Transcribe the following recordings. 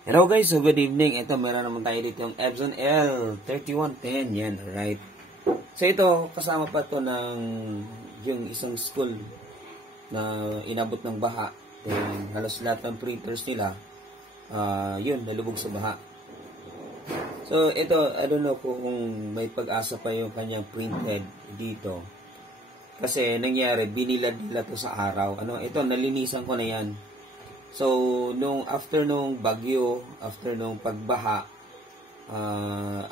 Hello guys, so good evening. Ito, meron naman tayo dito yung Epson L3110. Yan, right. So ito, kasama pa to ng yung isang school na inabot ng baha. Then, halos lahat ng printers nila, yun, nalubog sa baha. So ito, I don't know kung may pag-asa pa yung kanyang printhead dito. Kasi nangyari, binilad nila to sa araw. Ito, nalinisan ko na yan. So, after nung bagyo, after nung pagbaha,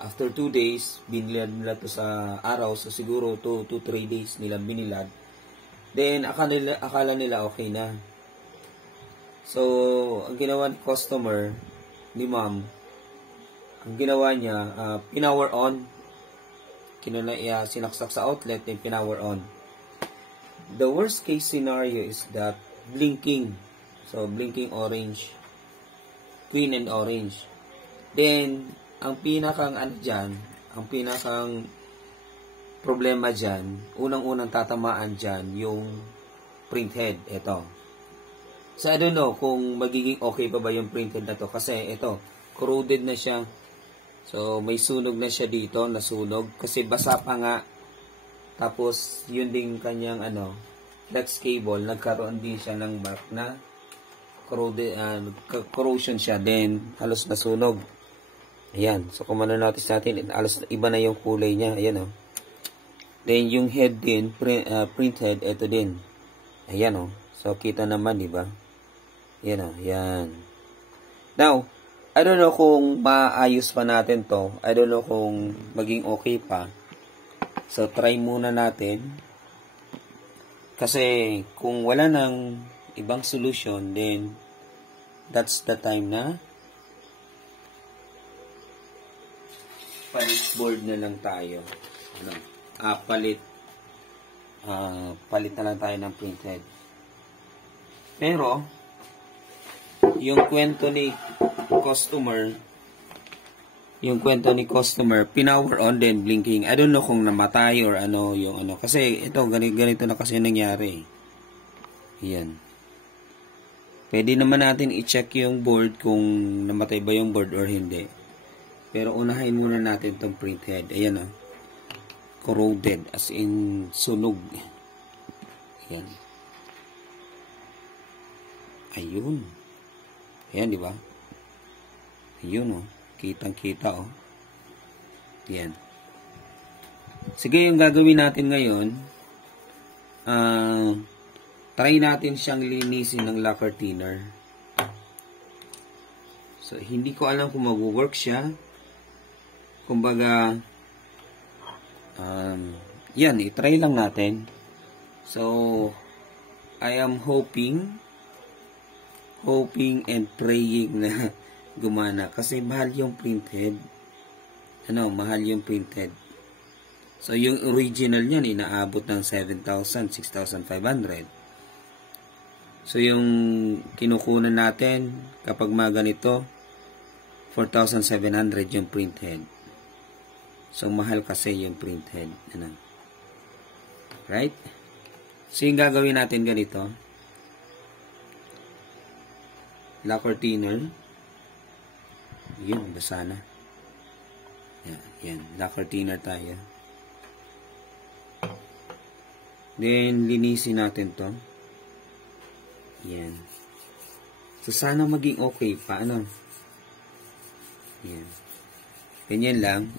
after 2 days, binilad nila to sa araw. So, siguro 2 to 3 days nila binilad. Then, akala nila okay na. So, ang ginawa ni customer, ni ma'am, ang ginawa niya, pinower on. Sinaksak sa outlet, then pinower on. The worst case scenario is that blinking. So, blinking orange. Green and orange. Then, ang pinakang problema dyan, unang-unang tatamaan dyan, yung printhead. Ito. So, I don't know kung magiging okay pa ba yung printhead na to. Kasi, ito, corroded na siya. So, may sunog na siya dito, nasunog. Kasi basa pa nga. Tapos, yun din kanyang, flex cable, nagkaroon din siya ng mark na corrosion siya, then halos nasunog. Ayan, so kung manonotice natin, halos iba na yung kulay niya. Ayan, then yung head din, printhead, ito din. Ayan, so kita naman, diba? Ayan, ayan. Now, I don't know kung maayos pa natin to. I don't know kung maging okay pa. So, try muna natin. Kasi, kung wala nang ibang solution, then that's the time na palit board na lang tayo. Palit na lang tayo ng printhead. Pero yung kwento ni customer, pinower on then blinking. I don't know kung namatay or kasi ito ganito na kasi nangyari. Yan. Pwede naman natin i-check yung board kung namatay ba yung board or hindi. Pero unahin muna natin itong printhead. Ayan, corroded, as in sunog. Ayan. Ayun. Ayan, di ba? Ayun, kitang-kita, Ayan. Sige, yung gagawin natin ngayon, try natin siyang linisin ng lacquer thinner. So, hindi ko alam kung mag-work siya. Kumbaga, yan, i-try lang natin. So, I am hoping and praying na gumana. Kasi mahal yung printhead. Mahal yung printhead. So, yung original niyan, inaabot ng 7,000, 6,500. So, yung kinukunan natin, kapag mga ganito, 4,700 yung printhead. So, mahal kasi yung printhead. Right? So, yung gagawin natin ganito, lacquer thinner. Yun, basa na. Yan, lacquer thinner tayo. Then, linisin natin to. Yan. So, sana maging okay pa, Yan. Ganyan lang.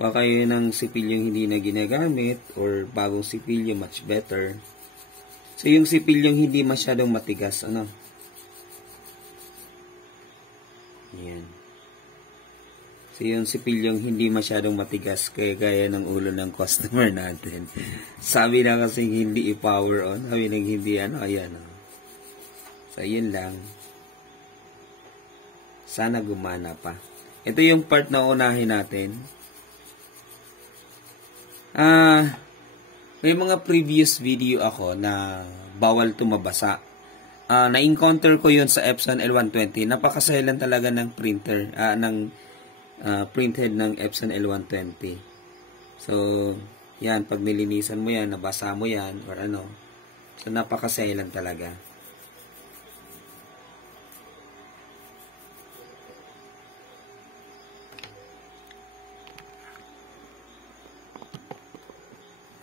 Baka kayo ng sipilyong hindi na ginagamit or bagong sipilyo, much better. So, yung sipilyong hindi masyadong matigas, Yan. So, yung sipilyong hindi masyadong matigas kaya ng ulo ng customer natin. Sabi na kasi hindi i-power on. Sabi na hindi, ayan, So, yun lang. Sana gumana pa. Ito yung part na unahin natin. May mga previous video ako na bawal tumabasa. Na-encounter ko yun sa Epson L120. Napakaselan talaga ng printhead ng Epson L120. So, yan. Pag nilinisan mo yan, nabasa mo yan, or So, napakaselan talaga.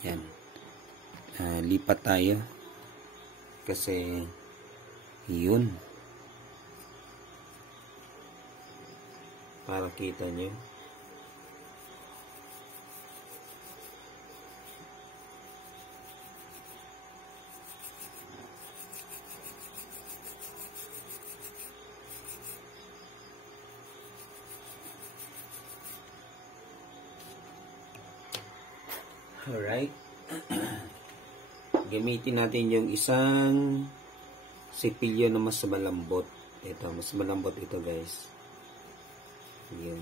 Yan. Lipat tayo. Kasi, yun. Para kita nyo. Alright. Gamitin natin yung isang sipilyo na mas malambot. Ito, mas malambot ito guys. Yun.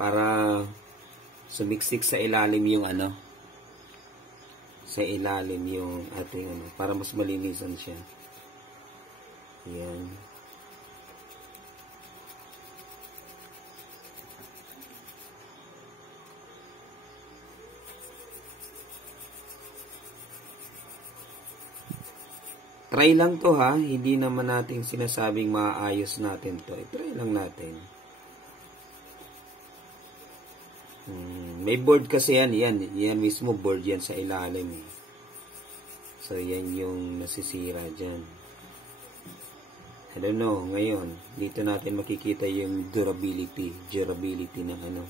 Para sumiksik sa ilalim yung ano. Sa ilalim yung ating ano. Para mas malinisan siya. Yan. Try lang to ha, hindi naman natin sinasabing maayos natin to. I-try lang natin. May board kasi yan mismo board yan sa ilalim. So yan yung nasisira dyan. I don't know, ngayon, dito natin makikita yung durability ng ano,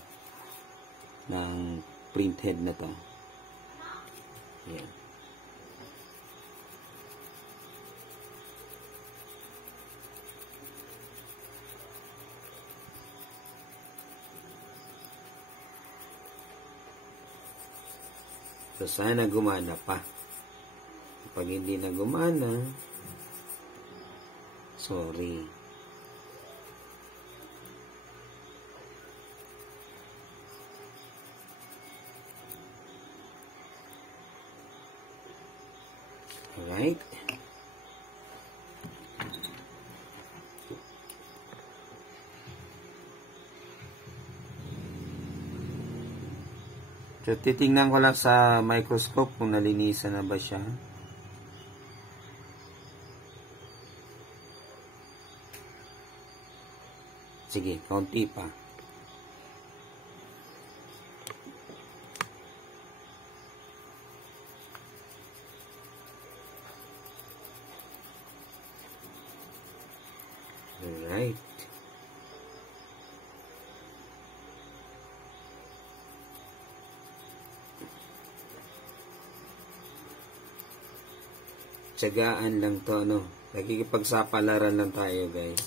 ng printhead na to. Yan. So, sana gumana pa. Pag hindi na gumana, sorry. Alright. So, titingnan ko lang sa microscope kung nalinisan na ba siya. Sige, kaunti pa. Alright. Tiyagaan lang to, ano. Nakikipagsapalaran lang tayo, guys.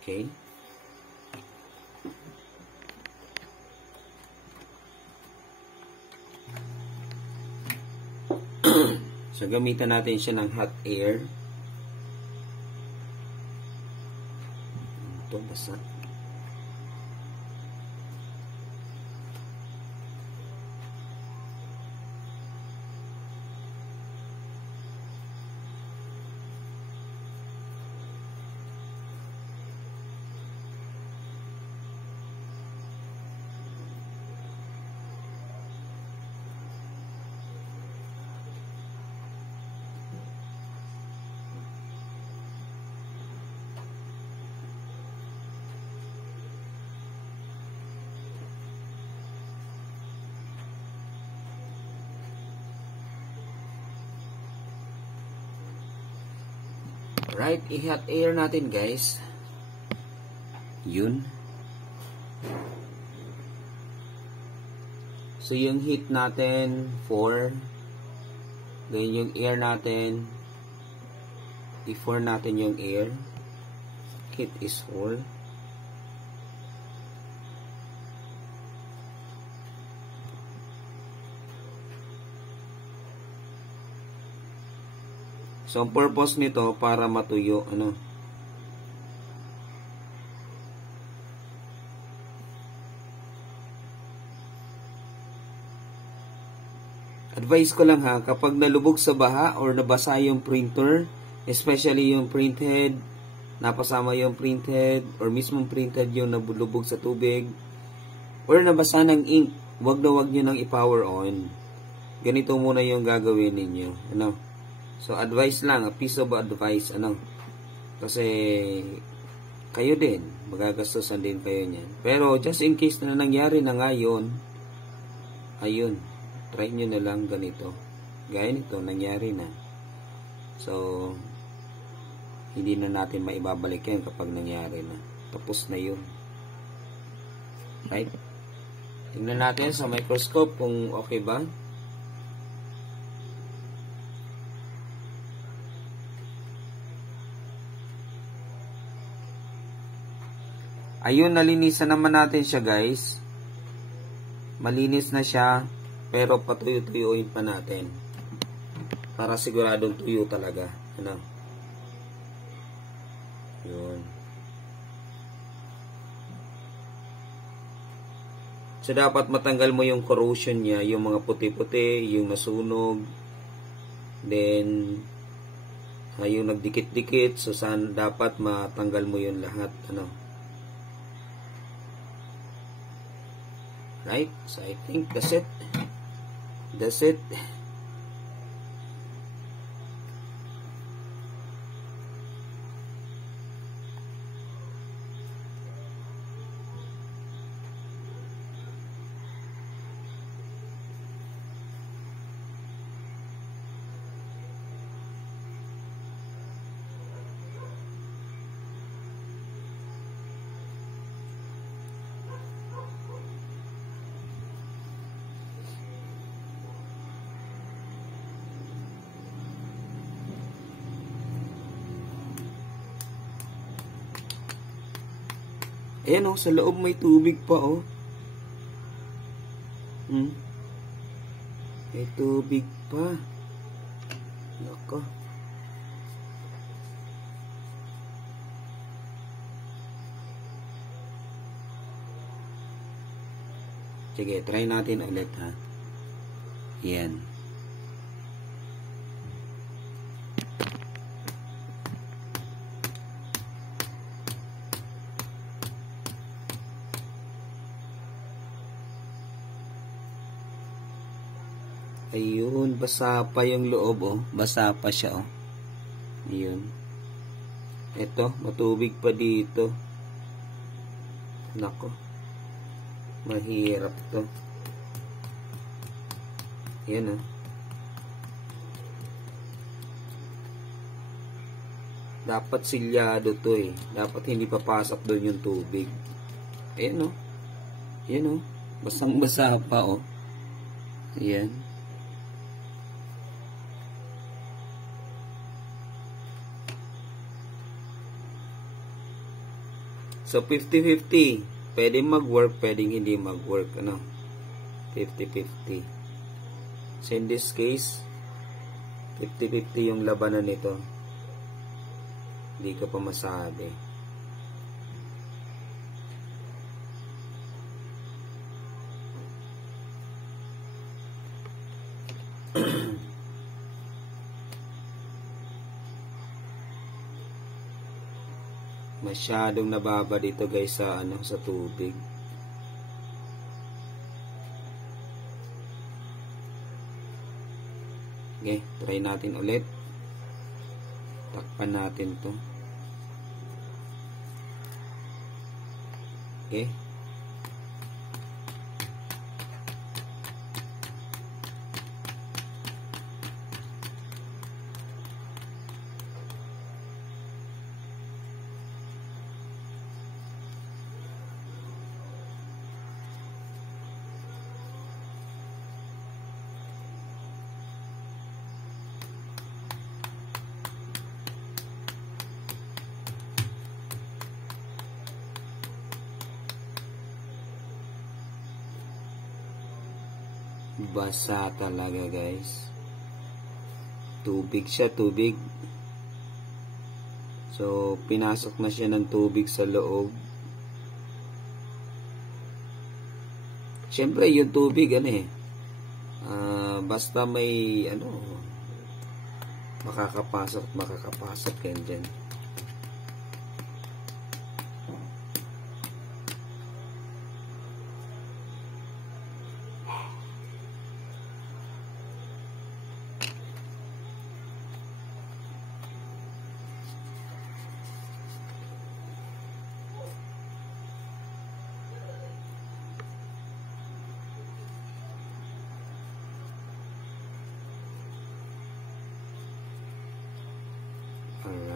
Okay. So, gamitan natin siya ng hot air. Ito, basa. Right, i-hot air natin guys. Yun. So yung heat natin 4. Then yung air natin, i-4 natin yung air. Heat is 4. So, ang purpose nito para matuyo, ano. Advice ko lang ha, kapag nalubog sa baha or nabasa yung printer, especially yung printhead, napasama yung printed or mismong printed yung nabulubog sa tubig or nabasa ng ink, wag nyo nang i-power on. Ganito muna yung gagawin ninyo. Ano? So, advice lang, a piece of advice. Ano? Kasi, kayo din, magagastusan din kayo niyan. Pero, just in case na nangyari na ngayon, ayun, try nyo na lang ganito. Gaya nito, nangyari na. So, hindi na natin maibabalik yan kapag nangyari na. Tapos na yun. Right? Tingnan natin sa microscope kung okay ba. Ayun, nalinisan naman natin siya, guys. Malinis na siya, pero patuyo-tuyuin pa natin. Para siguradong tuyo talaga. Ano? Yun. So, dapat matanggal mo yung corrosion niya, yung mga puti-puti, yung nasunog. Then, yung nagdikit-dikit. So, dapat matanggal mo yun lahat. Ano? Right? So, I think that's it. That's it. Ayan oh, sa loob may tubig pa oh. May tubig pa. Nako. Sige, try natin ulit ha. Yan. Ayun, basa pa yung loob, oh. Basa pa siya, oh. Ayun. Ito, matubig pa dito. Nako. Mahirap to. Ayan, oh. Dapat silyado to, eh. Dapat hindi papasok doon yung tubig. Ayan, oh. Ayan, oh. Basang-basa pa, oh. Ayan. So, 50-50. Pwede mag-work, pwedeng hindi mag-work. Ano? 50-50. So, in this case, 50-50 yung labanan nito. Hindi ko pa masabi. Masyadong nababa dito guys sa sa tubig. Okay, try natin ulit. Takpan natin 'to. Okay. Basa talaga guys. Tubig siya, tubig. So, pinasok na siya ng tubig sa loob. Siyempre, yung tubig, basta may, makakapasok yan dyan.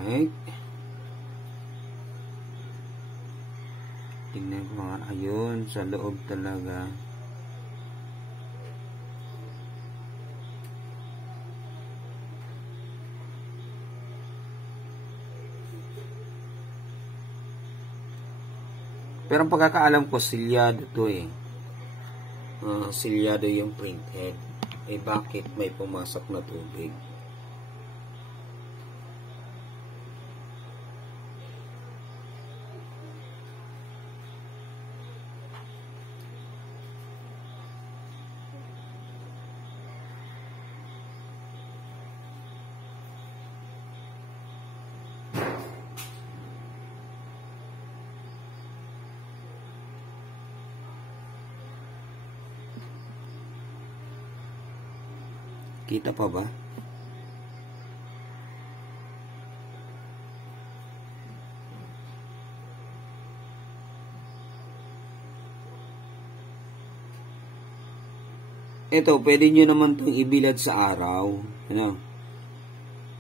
Alright. Tingnan ko nga. Ayun, sa loob talaga. Pero ang pagkakaalam ko, silyado to eh. Silyado yung printhead. Eh bakit may pumasok na tubig? Kita pa ba? Ito, pwede nyo naman itong ibilad sa araw. Ano?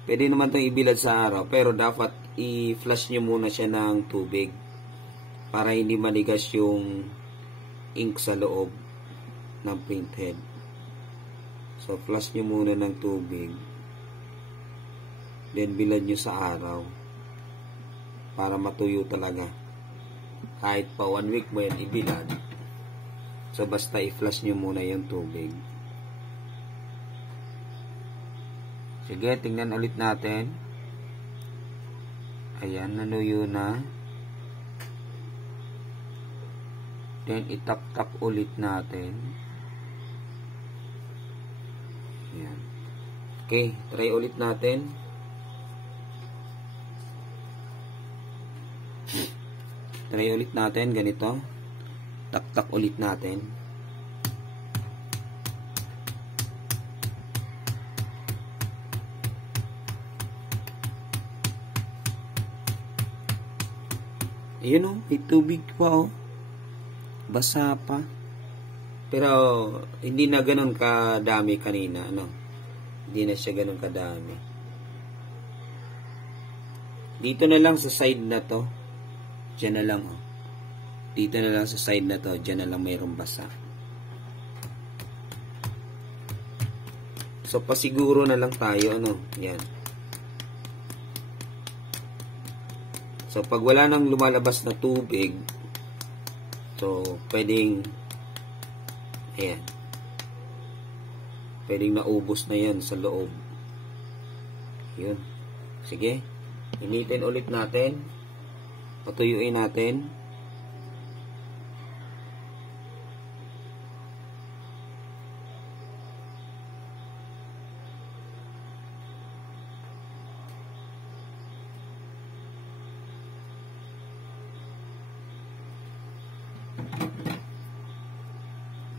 Pwede naman itong ibilad sa araw. Pero dapat i-flush nyo muna siya ng tubig. Para hindi manigas yung ink sa loob ng printhead. So, flush nyo muna ng tubig. Then, bilad nyo sa araw. Para matuyo talaga. Kahit pa 1 week mo yan ibilad. So, basta i-flush nyo muna yung tubig. Sige, tingnan ulit natin. Ayan, nanuyo na. Then, itap-tap ulit natin. Ayan. Okay, try ulit natin. Try ulit natin, ganito. Tak-tak ulit natin. Ayun o, may tubig pa o. Basa pa. Pero, hindi na ganun kadami kanina, ano. Hindi na siya ganun kadami. Dito na lang sa side na to. Diyan na lang, oh. Dito na lang sa side na to. Diyan na lang mayroong basa. So, pasiguro na lang tayo, ano. Yan. So, pag wala nang lumalabas na tubig, so, pwedeng ayan. Pwedeng naubos na yan sa loob. Yun. Sige. Initin ulit natin. Patuyuin natin.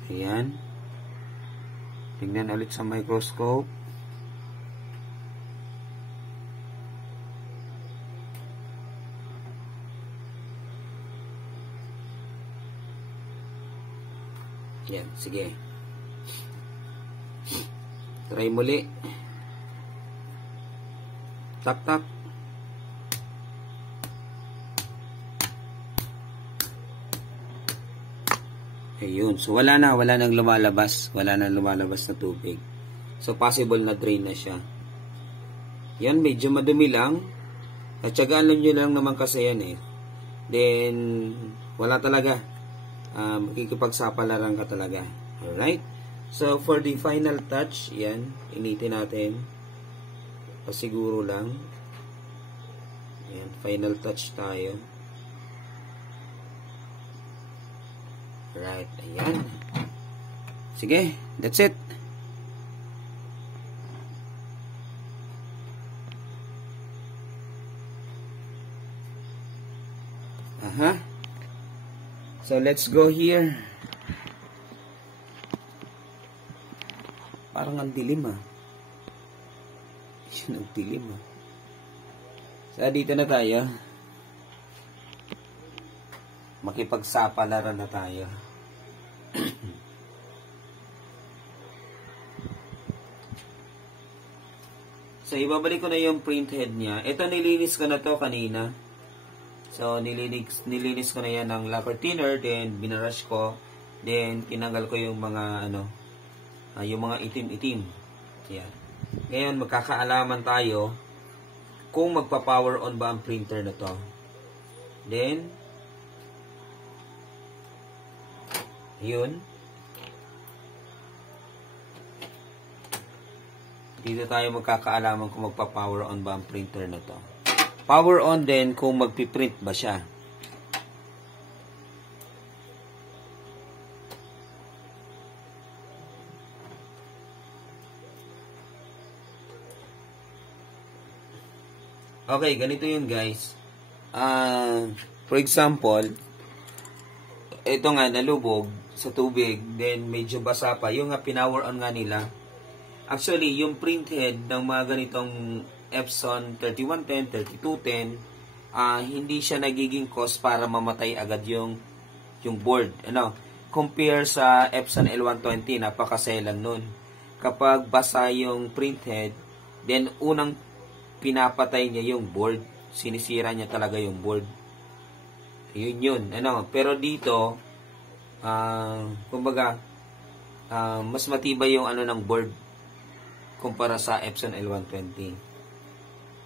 Ayan. Tingnan ulit sa microscope. Ayan, sige. Try muli. Tak-tak. Ayun. So, wala nang lumalabas. Wala nang lumalabas na tubig. So, possible na drain na siya. Yan, medyo madumi lang. Natsagaan nyo lang naman kasi yan eh. Then, wala talaga. Makikipagsapalaran ka talaga. Alright? So, for the final touch, yan, initin natin. Pasiguro lang. Yan, final touch tayo. Right, ayan. Sige, that's it. Aha. So, let's go here. Parang ang dilim ah. Yun ang dilim ah. So, dito na tayo. Makipagsapalaran na tayo. So, ibabalik ko na yung print head niya. Ito, nilinis ko na to kanina. So, nilinis ko na yan ng lacquer thinner, then binarush ko, then tinanggal ko yung mga, yung mga itim-itim. Yan. Ngayon, magkakaalaman tayo kung magpa-power on ba ang printer na to. Then, yun. Dito tayo magkakaalaman kung magpa-power on ba ang printer na to. Power on din kung magpiprint ba siya. Okay, ganito yun guys. For example, ito nga nalubog sa tubig, then medyo basa pa. Yung nga pinower on nga nila. Actually, yung printhead ng mga ganitong Epson 3110, 3210, hindi siya nagiging cause para mamatay agad yung board. Compare sa Epson L120, napakaselan nun. Kapag basa yung printhead, then unang pinapatay niya yung board. Sinisira niya talaga yung board. Yun. Pero dito, kumbaga, mas matibay yung ng board kumpara sa Epson L120.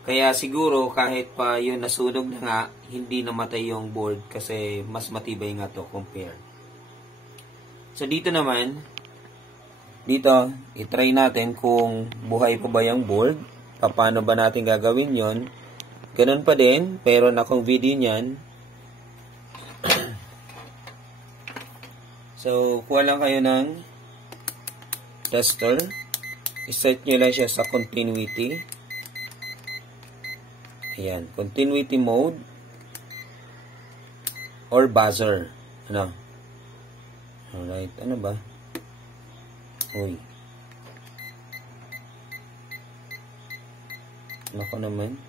Kaya siguro kahit pa yun nasunog na nga, hindi namatay yung board kasi mas matibay nga to compare. So dito naman, i-try natin kung buhay pa ba yung board. Paano ba natin gagawin yon? Ganun pa din, pero na akong video niyan. So, kuha lang kayo ng tester. I-set nyo lang siya sa continuity. Ayan, continuity mode or buzzer. Alright, ano ba? Uy. Nako naman.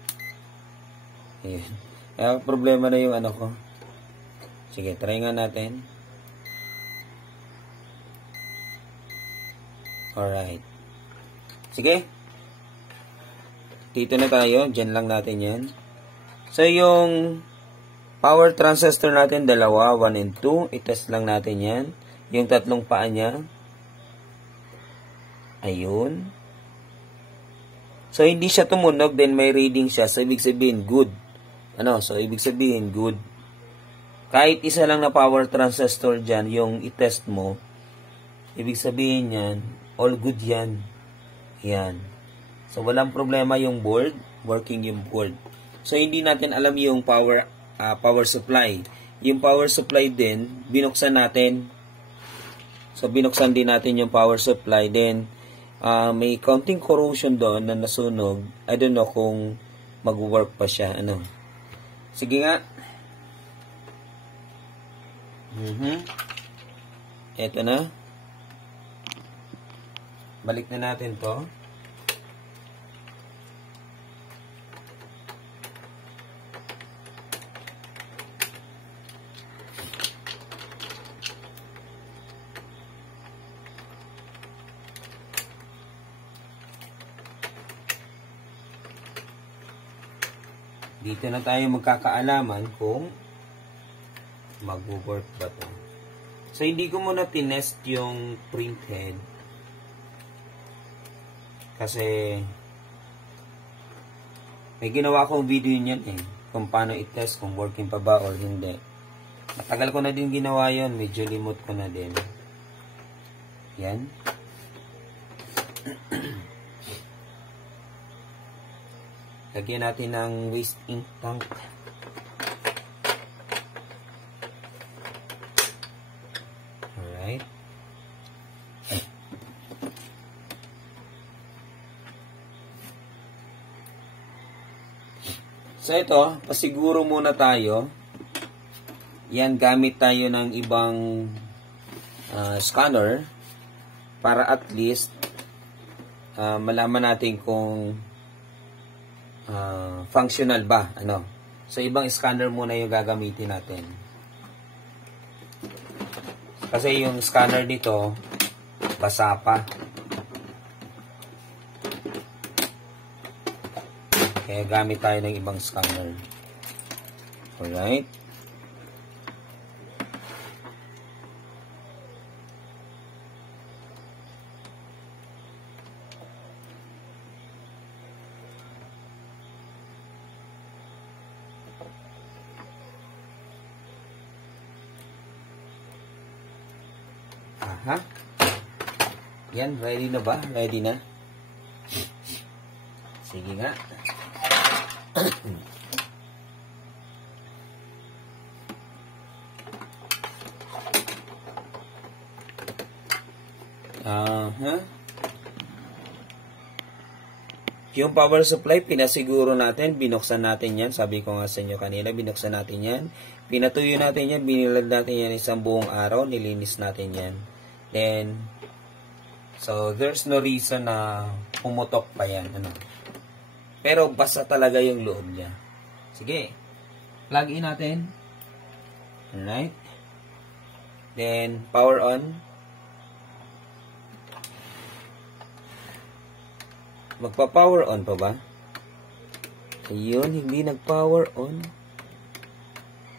Ayan. Problema na yung ko. Sige, try nga natin. Alright. Sige. Dito na tayo. Diyan lang natin yan. So, yung power transistor natin, dalawa, 1 and 2. I-test lang natin yan. Yung tatlong paa niya. Ayun. So, hindi siya tumunog, then may reading siya. So, ibig sabihin, good. So, ibig sabihin, good. Kahit isa lang na power transistor dyan, yung i-test mo, ibig sabihin yan, all good yan. Yan. So, walang problema yung board, working yung board. So, hindi natin alam yung power supply. Yung power supply din, binuksan natin. So, binuksan din natin yung power supply. Then, may counting corrosion doon na nasunog. I don't know kung mag-work pa siya. Sige nga. Eto na. Balik na natin to. Dito na tayo magkakaalaman kung mag-work ba ito. So, hindi ko muna tinest yung printhead. Kasi, may ginawa akong video niyan kung paano i-test kung working pa ba or hindi. Matagal ko na din ginawa yon, medyo limot ko na din. Yan. Lagyan natin ng waste ink tank. Alright. So ito, pasiguro muna tayo. Yan, gamit tayo ng ibang scanner para at least malaman natin kung functional ba, So, ibang scanner muna yung gagamitin natin. Kasi yung scanner dito, basa pa. Kaya gamit tayo ng ibang scanner. Alright. Aha. Yan, ready na ba? Ready na? Sige nga. Yung power supply, pinasiguro natin, binuksan natin yan. Sabi ko nga sa inyo kanina, binuksan natin yan. Pinatuyo natin yan, binilad natin yan isang buong araw, nilinis natin yan. Then, so there's no reason na pumutok pa yan. Ano? Pero basa talaga yung loob niya. Sige, plug in natin. Alright. Then, power on. Magpa-power on pa ba? Ayun, hindi nag-power on.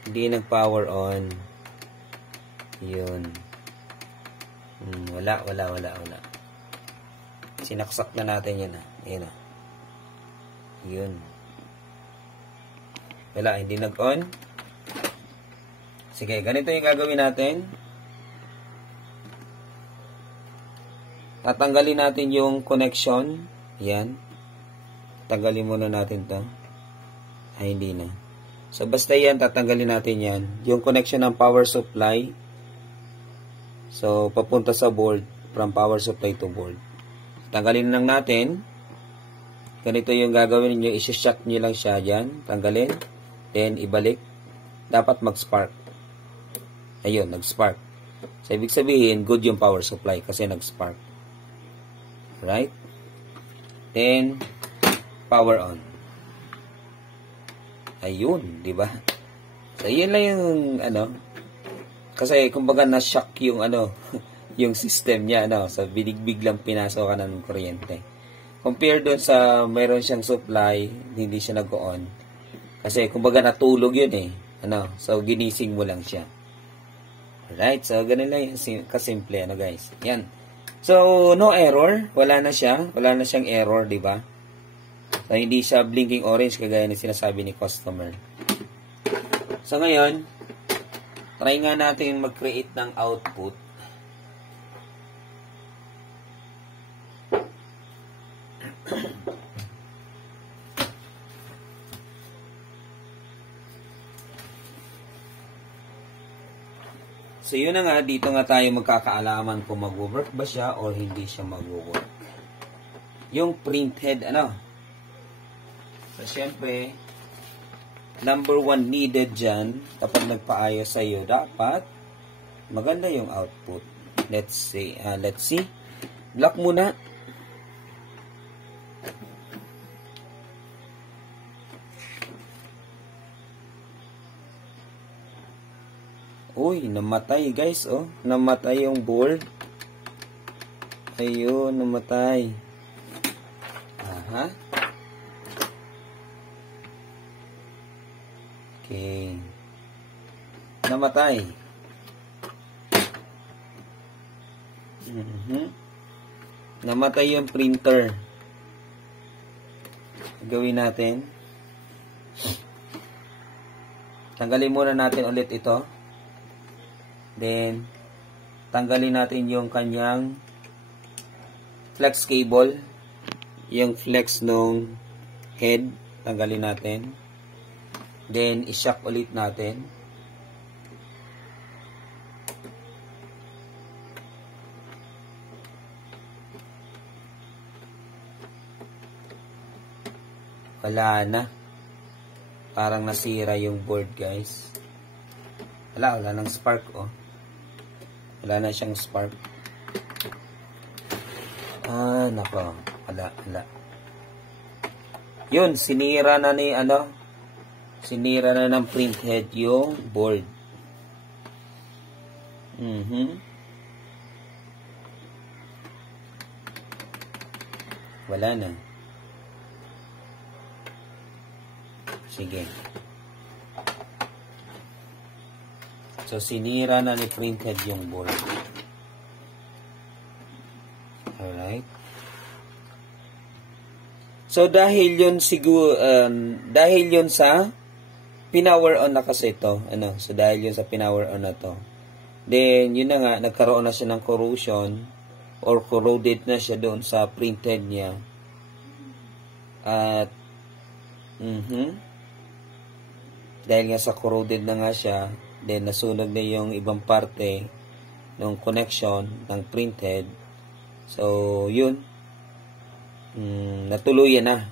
Hindi nag-power on. Ayun. Wala. Sinaksak na natin yan. Ayun. Ayun. Wala, hindi nag-on. Sige, ganito yung gagawin natin. Tatanggalin natin yung connection. Yan. Tanggalin muna natin to. Ay, hindi na. So, basta yan, tatanggalin natin yan. Yung connection ng power supply. So, papunta sa board. From power supply to board. Tanggalin lang natin. Ganito yung gagawin niyo. Isi-shut nyo lang siya dyan. Tanggalin. Then, ibalik. Dapat mag-spark. Ayun, nag-spark. So, ibig sabihin, good yung power supply kasi nag-spark. Right? Then, power on. Ayun, di ba? So, yun lang yung, kasi, kumbaga, na-shock yung, yung system niya, So, binig-big lang pinasokan ng kuryente. Compare doon sa, mayroon siyang supply, hindi siya nag-on. Kasi, kumbaga, natulog yun So, ginising mo lang siya. Alright, so, ganun lang yung kasimple, guys. Yan. So, no error. Wala na siya. Wala na siyang error, di ba? So, hindi siya blinking orange kagaya na sinasabi ni customer. So, ngayon, try nga natin mag-create ng output. So, yun na nga, dito nga tayo magkakaalaman kung mag-work ba siya or hindi siya mag-work. Yung printhead, So, syempre, number 1 needed dyan, kapag nagpaayos sa'yo, dapat maganda yung output. Let's see. Block muna. Uy, namatay guys, Namatay yung board. Ayun, namatay. Aha. Okay. Namatay. Namatay yung printer. Gawin natin. Tanggalin muna natin ulit ito. Then, tanggalin natin yung kanyang flex cable. Yung flex nung head. Tanggalin natin. Then, i-shock ulit natin. Wala na. Parang nasira yung board, guys. Wala nang spark, Wala na siyang spark. Nako. Wala. Yun, sinira na sinira na ng printhead yung board. Wala na. Sige. So, sinira na ni printhead yung board. Alright. So, dahil yun siguro, dahil yun sa pinower on na kasi ito. So, dahil yun sa pinower on na to. Then, yun na nga, nagkaroon na siya ng corrosion or corroded na siya doon sa printhead niya. At, dahil nga sa corroded na nga siya, then nasunog na yung ibang parte ng connection ng printhead. So, yun. Natuluyan na.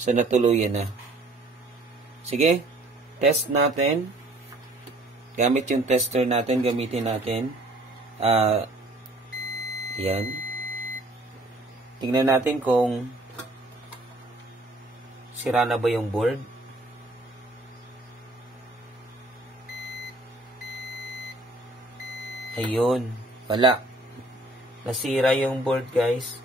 So, natuluyan na. Sige. Test natin. Gamit yung tester natin. Gamitin natin. Yan. Tingnan natin kung sira na ba yung board. Ayun. Wala. Nasira yung board, guys.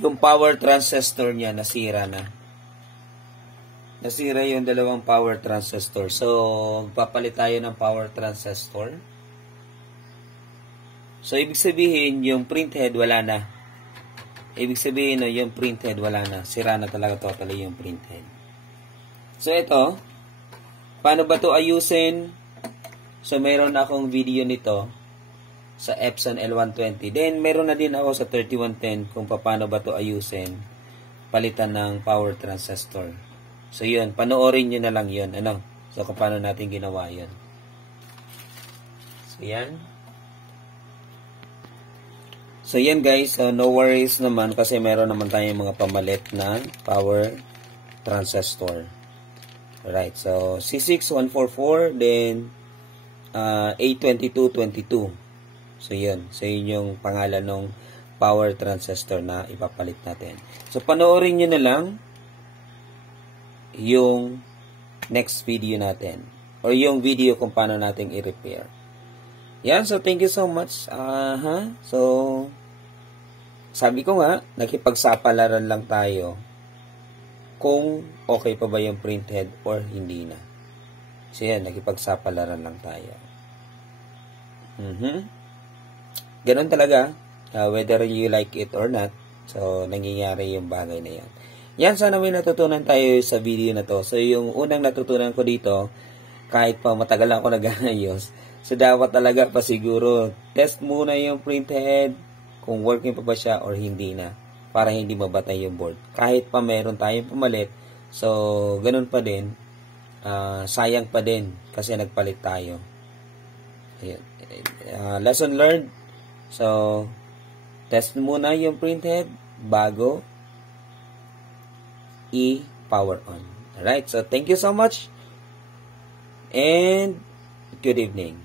Yung power transistor niya, nasira na. Nasira yung dalawang power transistor. So, papalit tayo ng power transistor. So, ibig sabihin, yung printhead, wala na. Ibig sabihin, no, yung printhead, wala na. Sira na talaga totally yung printhead. So, ito, paano ba ito ayusin? So, meron akong video nito sa Epson L120. Then, meron na din ako sa 3110 kung paano ba ito ayusin, palitan ng power transistor. So, yun. Panoorin nyo na lang yun. So, kung paano natin ginawa yun. So, yan. So, yan guys. So, no worries naman kasi meron naman tayong mga pamalit na power transistor. Alright. So, C6144, then A2222. So, yun. So, yun yung pangalan ng power transistor na ipapalit natin. So, panoorin nyo na lang yung next video natin. Or yung video kung paano natin i-repair. Yan. So, thank you so much. So, sabi ko nga, nakipagsapalaran lang tayo kung okay pa ba yung printhead or hindi na. So, yan. Nakipagsapalaran lang tayo. Ganun talaga, whether you like it or not. So, nangyayari yung bagay na yan. Yan, sana may natutunan tayo sa video na to. So, yung unang natutunan ko dito, kahit pa matagal ako nag-ayos, so, dapat talaga pa siguro, test muna yung printhead, kung working pa ba siya or hindi na, para hindi mabatay yung board. Kahit pa meron tayong pumalit, so, ganun pa din, sayang pa din, kasi nagpalit tayo. Ayan. Lesson learned. So, test muna yung printhead bago i-power on. Alright, so thank you so much and good evening.